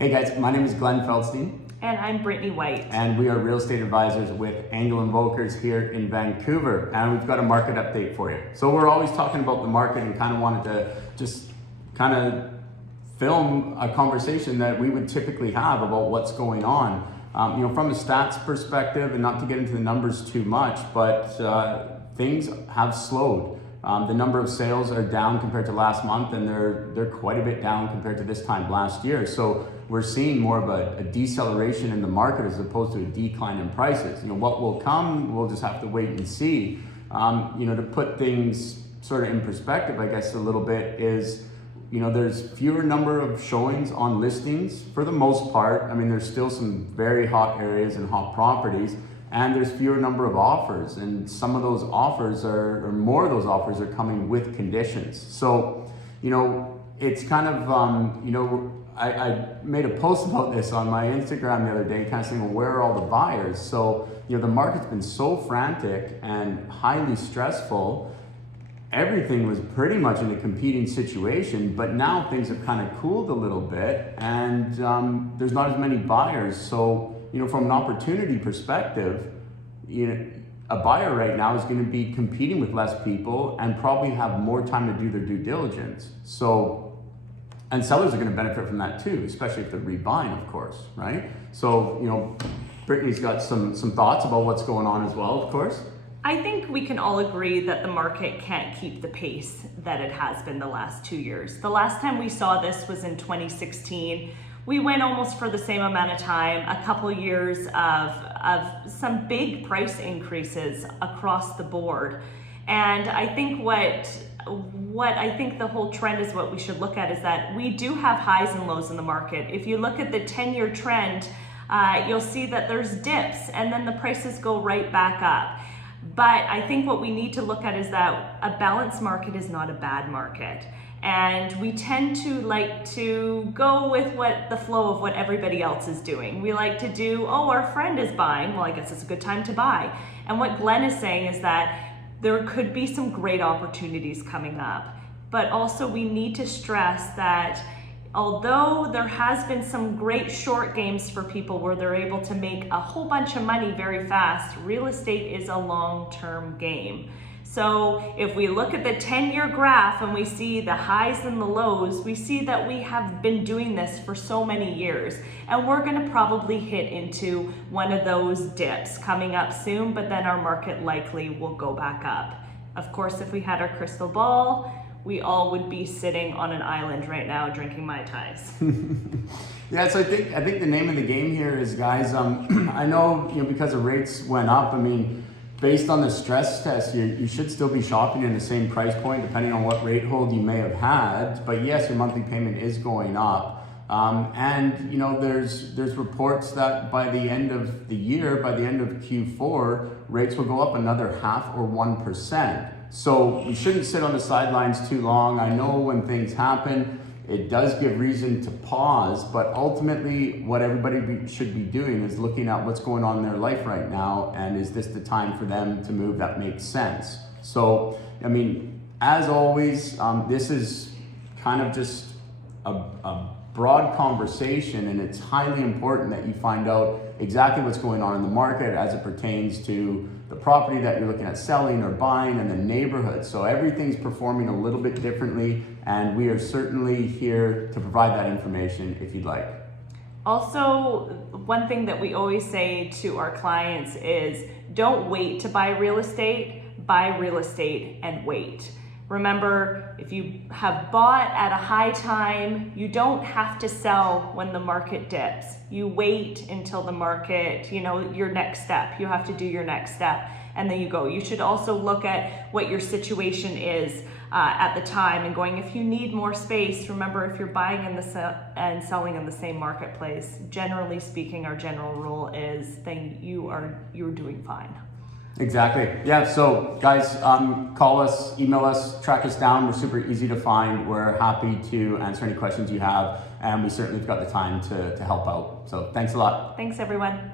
Hey guys, my name is Glenn Feldstein. And I'm Brittany White. And we are real estate advisors with Angle Invokers here in Vancouver. And we've got a market update for you. So we're always talking about the market and kind of wanted to just kind of film a conversation that we would typically have about what's going on. From a stats perspective, and not to get into the numbers too much, but things have slowed. The number of sales are down compared to last month, and they're quite a bit down compared to this time last year. So we're seeing more of a deceleration in the market as opposed to a decline in prices. What will come, we'll just have to wait and see. To put things sort of in perspective, I guess a little bit is, there's fewer number of showings on listings for the most part. I mean, there's still some very hot areas and hot properties, and there's fewer number of offers, and some of those offers or more of those offers are coming with conditions. So, it's kind of, I made a post about this on my Instagram the other day, kind of saying, well, where are all the buyers? So, the market's been so frantic and highly stressful. Everything was pretty much in a competing situation, but now things have kind of cooled a little bit, and there's not as many buyers. So, from an opportunity perspective, a buyer right now is going to be competing with less people and probably have more time to do their due diligence. So, and sellers are going to benefit from that too, especially if they're rebuying, of course, right? So, Brittany's got some thoughts about what's going on as well, of course. I think we can all agree that the market can't keep the pace that it has been the last 2 years. The last time we saw this was in 2016. We went almost for the same amount of time, a couple years of some big price increases across the board. And I think what I think the whole trend is what we should look at is that we do have highs and lows in the market. If you look at the 10-year trend, you'll see that there's dips and then the prices go right back up. But I think what we need to look at is that a balanced market is not a bad market. And we tend to like to go with the flow of what everybody else is doing. We like to do, oh, our friend is buying, well, I guess it's a good time to buy. And what Glenn is saying is that there could be some great opportunities coming up. But also we need to stress that although there has been some great short games for people where they're able to make a whole bunch of money very fast, real estate is a long-term game. So if we look at the 10-year graph and we see the highs and the lows, we see that we have been doing this for so many years, and we're going to probably hit into one of those dips coming up soon, but then our market likely will go back up. Of course, if we had our crystal ball, we all would be sitting on an island right now drinking Mai Tais. Yeah, so I think the name of the game here is, guys, I know, because the rates went up, I mean, based on the stress test, you should still be shopping in the same price point depending on what rate hold you may have had. But yes, your monthly payment is going up. There's reports that by the end of the year, by the end of Q4, rates will go up another 0.5% or 1%. So we shouldn't sit on the sidelines too long. I know when things happen, it does give reason to pause, but ultimately what everybody should be doing is looking at what's going on in their life right now, and is this the time for them to move that makes sense? So, I mean, as always, this is kind of just a broad conversation, and it's highly important that you find out exactly what's going on in the market as it pertains to the property that you're looking at selling or buying and the neighborhood. So everything's performing a little bit differently, and we are certainly here to provide that information if you'd like. Also, one thing that we always say to our clients is don't wait to buy real estate and wait. Remember, if you have bought at a high time, you don't have to sell when the market dips. You wait until the market, your next step. You have to do your next step, and then you go. You should also look at what your situation is at the time and going, if you need more space, remember, if you're buying and selling in the same marketplace, generally speaking, our general rule is then you're doing fine. Exactly. Yeah. So guys, call us, email us, track us down. We're super easy to find. We're happy to answer any questions you have, and we certainly have got the time to help out. So thanks a lot. Thanks, everyone.